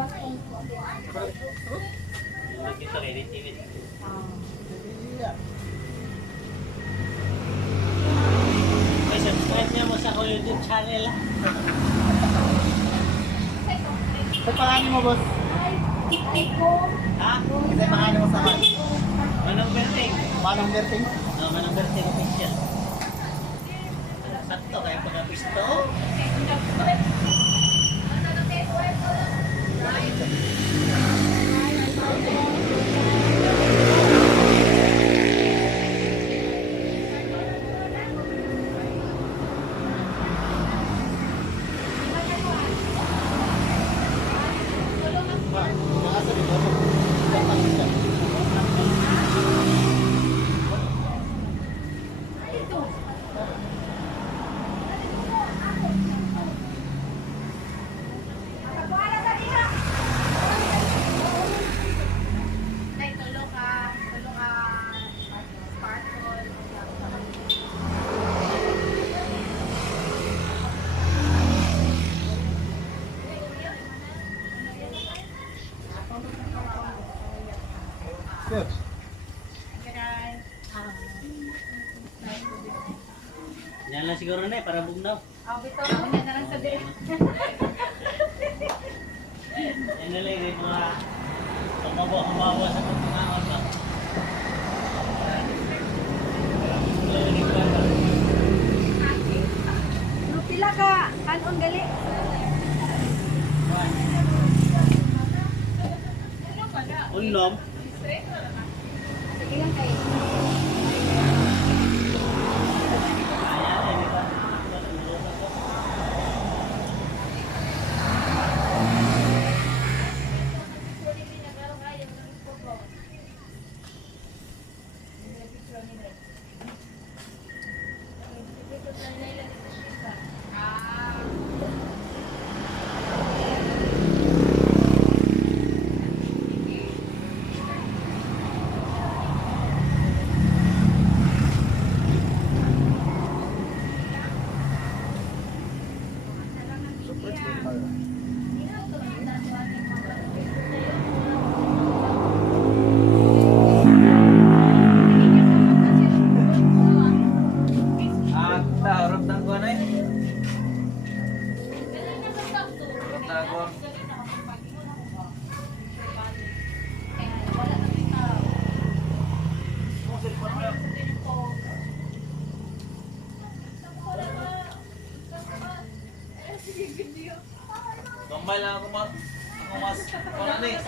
Kita kay TV. May subscribe niya mo sa ko YouTube channel. Sa pangalan mo, boss? Ha? Sa pangalan mo sa akin? Manong Berting. Manong Berting? Manong Berting official. Sakto kaya pag-apisto. Sir. Yan lang siguro na para bugnaw. Bito na niya na lang sa dire. Yan na lang yung mga pamabawa sa pagkakaon ba. Pila ka kanon gali. Unom. Sige lang kayo. Gambay lang ako mas wala na eh.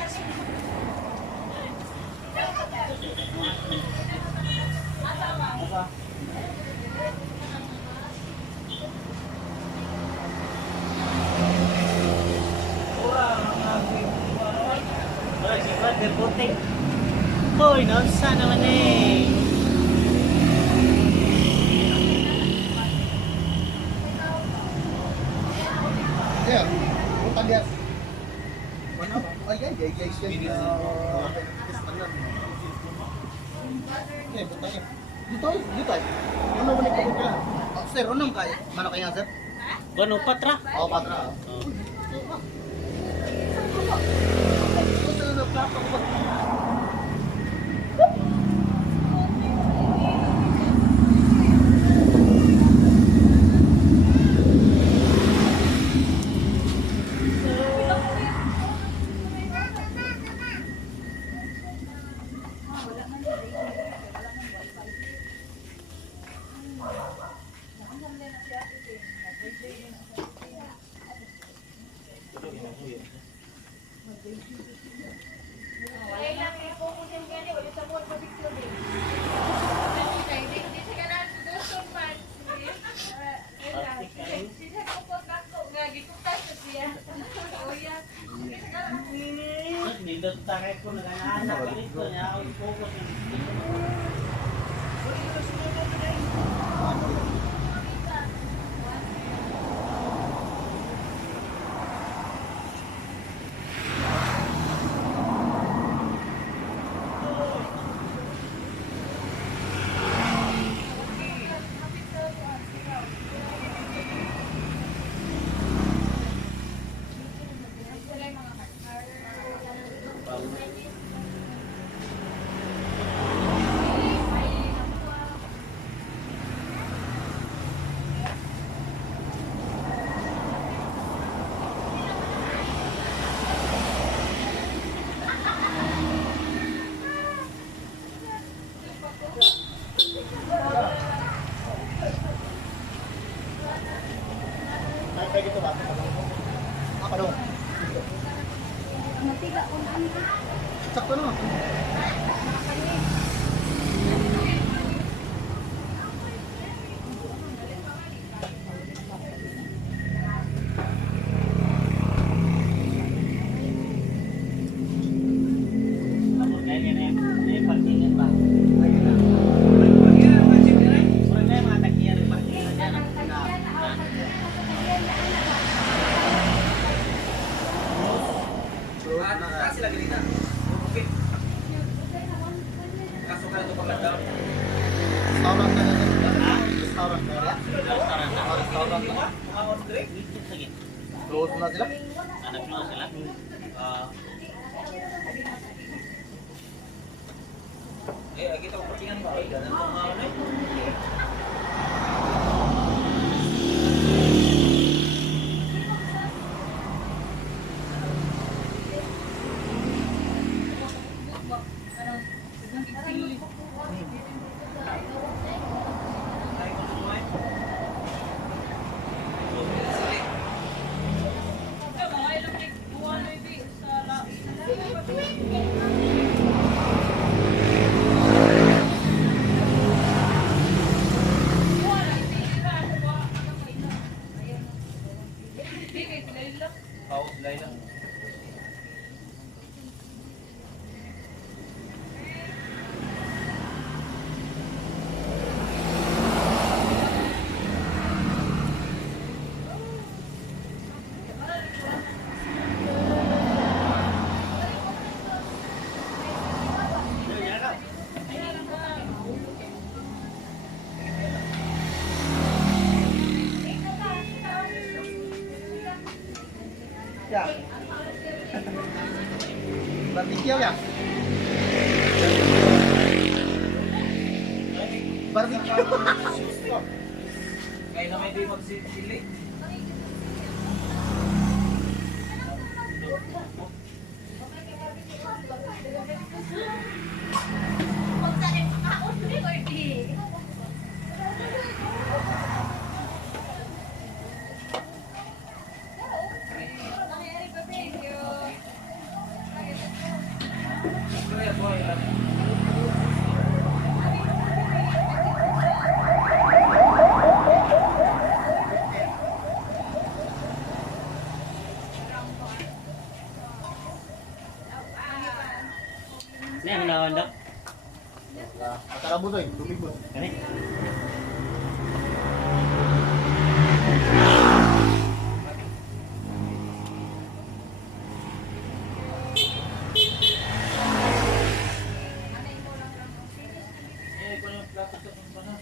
Hoy, si Brother Puting. Hoy, naunsa naman eh. Sir, utang yan. Ano? Ay, yan. Dito. Ano ba nagkabot ka lang? Sir, unong kayo? Mano kaya, sir? Gano patra? Oo, patra. Dito tayo ko nag-aanak dito niya ako focus. Ay, dito ba? Ako daw. Matiga kung ano. Sakto na. Kaya yan yung parkingan ba? Murag na yung mga tagiyan ng parkingan dyan. Close na ka. Sila ganito. Okay. Kaso ka na ito pagkataon. Restaurant na lang. Restaurant na lang. Restaurant na. Restaurant na. Mga on break. Sige. Close na sila. Nag-close sila. Kita ko parkingan ba? Ay, ganun ang mga ano eh. Ay, kung sumay. Oo, Laila. Ya. Barbecue ya. Barbecue. Kaya na may di magsisili. Kaya po ay Ini yang nawan dok. Akala mo doy, tubig mo. Kani. kung yung plato sa kumpana.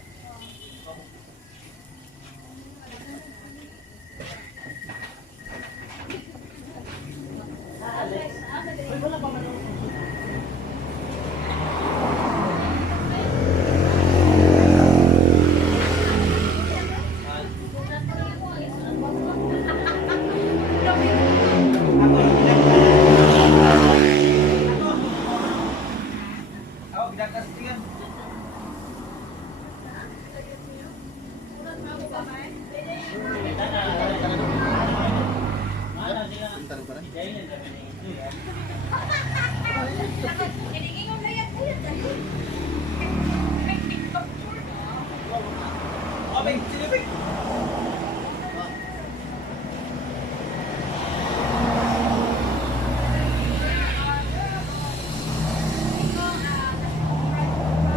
Ako, gidakas yan. Mana sila? Tanong ka na. Jailin kami ni. Abay, silipik.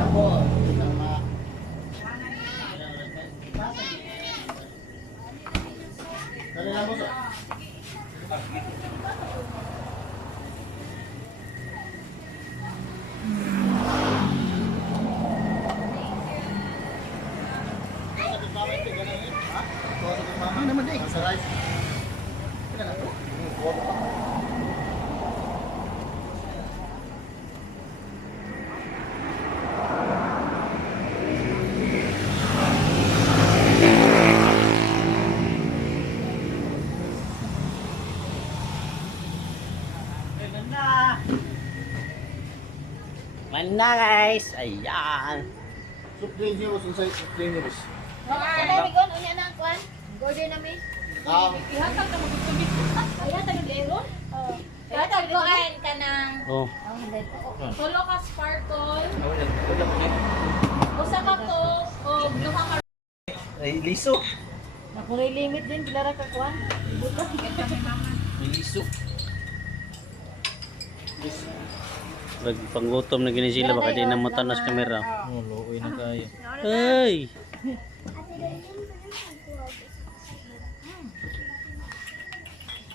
Ako, sama. Dali lang mo. Meron na. Man na guys. Ayan. Supreme Heroes inside Supreme Heroes. Kaya ko unya na ang kwan. Order na mi. Ihatag na magkakabit. Ihatag yung Aaron? Oo. Ihatag ko ay kanang Oh. Solo ka sparkle. Wala ko niya. Usa ka to. O duha ka. Ay, liso. Kung limit din pila ra ka kwan. May liso. Panggutom na gini sila baka di na mo tanas kamera. Oh, looy na kayo. Ay.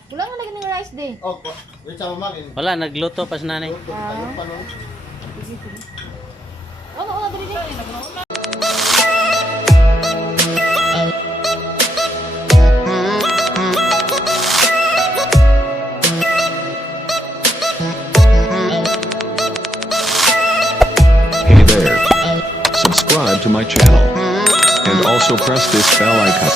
Wala nga lagi ng rice day. Oh, wait sa mama. Wala nagluto pas nanay. Ayun pa no. Ano dili din. Hey there. Subscribe to my channel. And also press this bell icon.